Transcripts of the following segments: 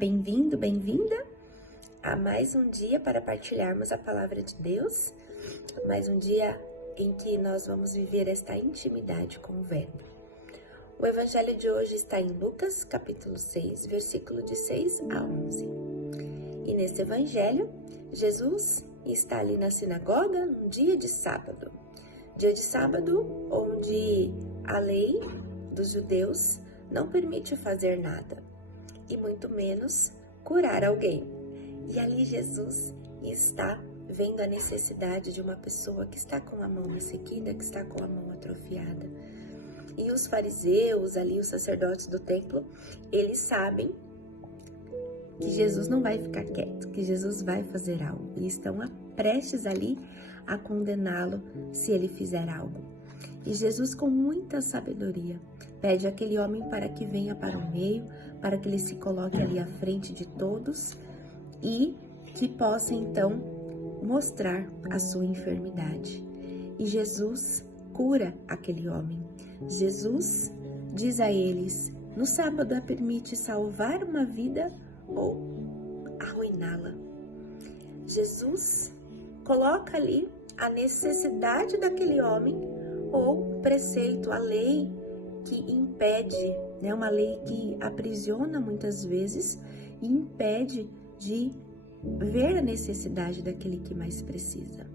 bem-vindo, bem-vinda a mais um dia para partilharmos a palavra de Deus, mais um dia em que nós vamos viver esta intimidade com o Verbo. O evangelho de hoje está em Lucas, capítulo 6, versículo de 6 a 11. E nesse evangelho, Jesus está ali na sinagoga num dia de sábado onde a lei dos judeus não permite fazer nada, e muito menos curar alguém. E ali Jesus está vendo a necessidade de uma pessoa que está com a mão ressequida, que está com a mão atrofiada. E os fariseus, ali os sacerdotes do templo, eles sabem que Jesus não vai ficar quieto, que Jesus vai fazer algo. E estão prestes ali a condená-lo se ele fizer algo. E Jesus, com muita sabedoria, pede àquele homem para que venha para o meio, para que ele se coloque ali à frente de todos e que possa então mostrar a sua enfermidade. E Jesus cura aquele homem. Jesus diz a eles: no sábado permite salvar uma vida ou arruiná-la. Jesus coloca ali a necessidade daquele homem ou o preceito, a lei que impede, uma lei que aprisiona muitas vezes e impede de ver a necessidade daquele que mais precisa.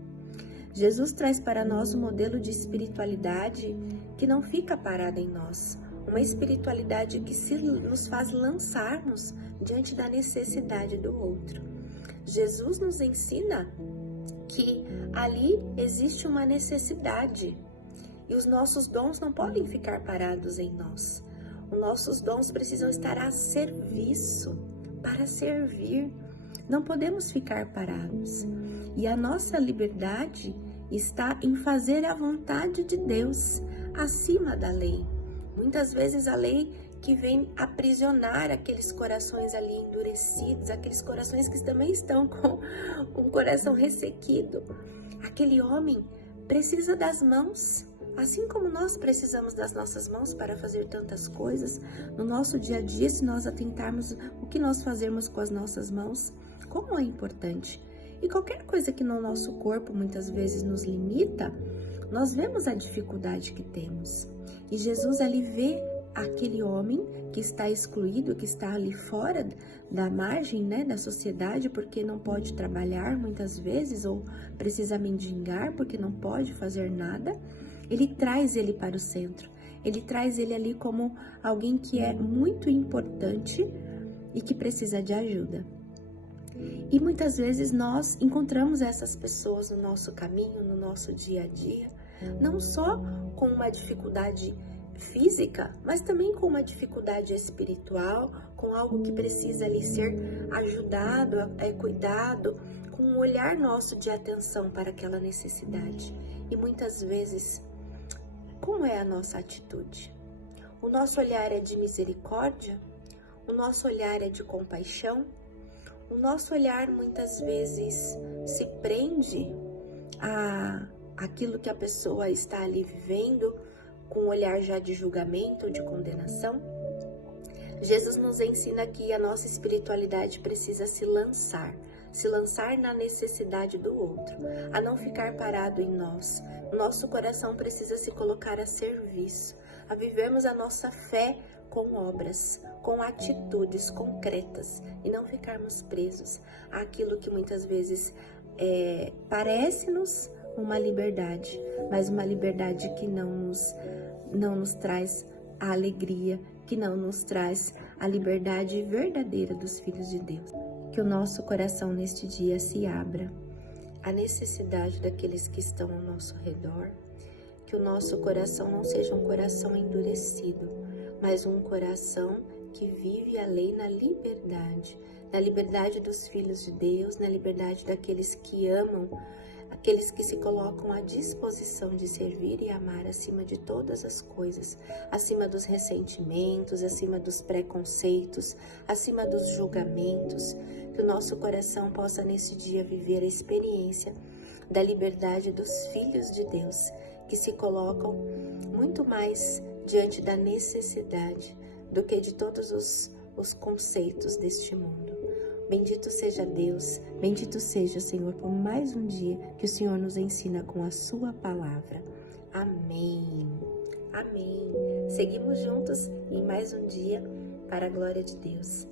Jesus traz para nós um modelo de espiritualidade que não fica parada em nós, uma espiritualidade que nos faz lançarmos diante da necessidade do outro. Jesus nos ensina que ali existe uma necessidade e os nossos dons não podem ficar parados em nós. Os nossos dons precisam estar a serviço, para servir. Não podemos ficar parados. E a nossa liberdade está em fazer a vontade de Deus acima da lei. Muitas vezes a lei que vem aprisionar aqueles corações ali endurecidos, aqueles corações que também estão com um coração ressequido. Aquele homem precisa das mãos, assim como nós precisamos das nossas mãos para fazer tantas coisas. No nosso dia a dia, se nós atentarmos o que nós fazemos com as nossas mãos, como é importante. E qualquer coisa que no nosso corpo muitas vezes nos limita, nós vemos a dificuldade que temos. E Jesus ali vê aquele homem que está excluído, que está ali fora da margem, da sociedade, porque não pode trabalhar muitas vezes, ou precisa mendigar porque não pode fazer nada. Ele traz ele para o centro, ele traz ele ali como alguém que é muito importante e que precisa de ajuda. E muitas vezes nós encontramos essas pessoas no nosso caminho, no nosso dia a dia, não só com uma dificuldade física, mas também com uma dificuldade espiritual, com algo que precisa ali ser ajudado, cuidado, com um olhar nosso de atenção para aquela necessidade. E muitas vezes, como é a nossa atitude? O nosso olhar é de misericórdia? O nosso olhar é de compaixão? O nosso olhar muitas vezes se prende àquilo que a pessoa está ali vivendo, com um olhar já de julgamento, de condenação? Jesus nos ensina que a nossa espiritualidade precisa se lançar na necessidade do outro, a não ficar parado em nós. Nosso coração precisa se colocar a serviço, a vivermos a nossa fé com obras, com atitudes concretas e não ficarmos presos àquilo que muitas vezes parece-nos uma liberdade, mas uma liberdade que não nos traz a alegria, que não nos traz a liberdade verdadeira dos filhos de Deus. Que o nosso coração neste dia se abra à necessidade daqueles que estão ao nosso redor, que o nosso coração não seja um coração endurecido, mas um coração que vive a lei na liberdade dos filhos de Deus, na liberdade daqueles que amam, aqueles que se colocam à disposição de servir e amar acima de todas as coisas, acima dos ressentimentos, acima dos preconceitos, acima dos julgamentos. Que o nosso coração possa nesse dia viver a experiência da liberdade dos filhos de Deus, que se colocam muito mais diante da necessidade do que de todos os conceitos deste mundo. Bendito seja Deus, bendito seja, Senhor, por mais um dia que o Senhor nos ensina com a sua palavra. Amém. Amém. Seguimos juntos em mais um dia para a glória de Deus.